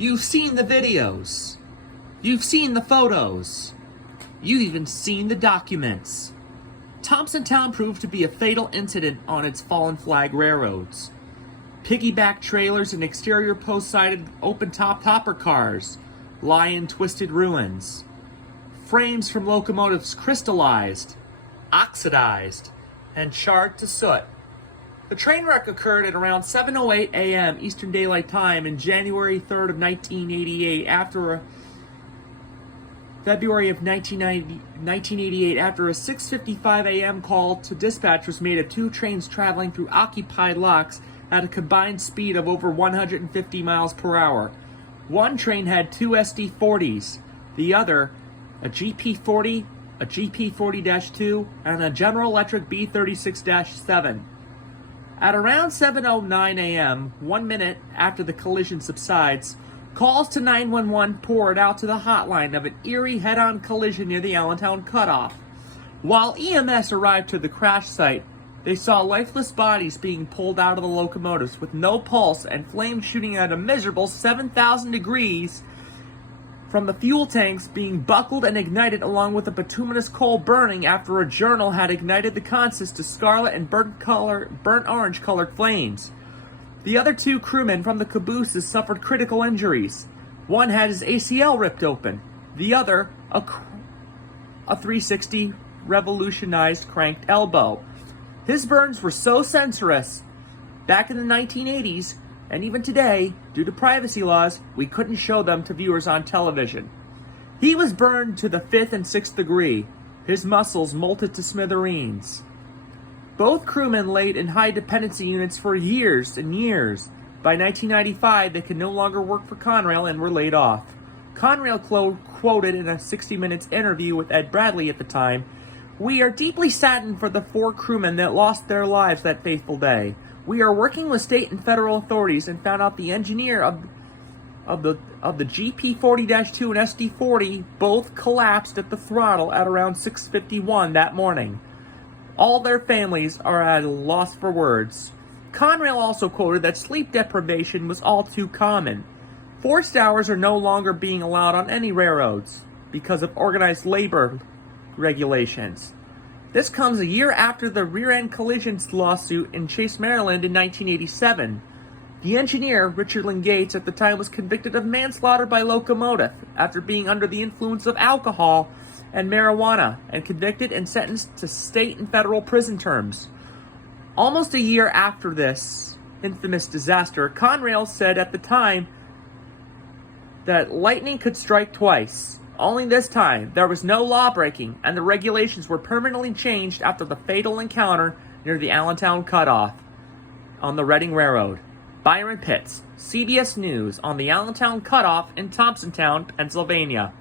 You've seen the videos. You've seen the photos. You've even seen the documents. Thompsontown proved to be a fatal incident on its fallen flag railroads. Piggyback trailers and exterior post-sided open-top hopper cars lie in twisted ruins. Frames from locomotives crystallized, oxidized, and charred to soot. The train wreck occurred at around 7:08 a.m. Eastern Daylight Time on January 3rd of 1988 after February of 1988 after a 6:55 a.m. call to dispatch was made of two trains traveling through occupied locks at a combined speed of over 150 miles per hour. One train had two SD-40s, the other a GP-40, a GP-40-2, and a General Electric B-36-7. At around 7:09 a.m., 1 minute after the collision subsides, calls to 911 poured out to the hotline of an eerie head-on collision near the Allentown Cutoff. While EMS arrived to the crash site, they saw lifeless bodies being pulled out of the locomotives with no pulse and flames shooting at a miserable 7,000 degrees from the fuel tanks being buckled and ignited, along with the bituminous coal burning after a journal had ignited the consist to scarlet and burnt orange colored flames. The other two crewmen from the cabooses suffered critical injuries. One had his ACL ripped open, the other a 360 revolutionized cranked elbow. His burns were so sensorous back in the 1980s, and even today, due to privacy laws, we couldn't show them to viewers on television. He was burned to the 5th and 6th degree. His muscles molted to smithereens. Both crewmen laid in high dependency units for years and years. By 1995, they could no longer work for Conrail and were laid off. Conrail quoted in a 60 Minutes interview with Ed Bradley at the time, "We are deeply saddened for the 4 crewmen that lost their lives that fateful day. We are working with state and federal authorities and found out the engineer of the GP-40-2 and SD-40 both collapsed at the throttle at around 6:51 that morning. All their families are at a loss for words." Conrail also quoted that sleep deprivation was all too common. Forced hours are no longer being allowed on any railroads because of organized labor regulations. This comes a year after the rear-end collisions lawsuit in Chase, Maryland in 1987. The engineer, Richard Lynn Gates, at the time was convicted of manslaughter by locomotive after being under the influence of alcohol and marijuana, and convicted and sentenced to state and federal prison terms. Almost a year after this infamous disaster, Conrail said at the time that lightning could strike twice. Only this time, there was no law breaking, and the regulations were permanently changed after the fatal encounter near the Allentown Cutoff on the Reading Railroad. Byron Pitts, CBS News, on the Allentown Cutoff in Thompsontown, Pennsylvania.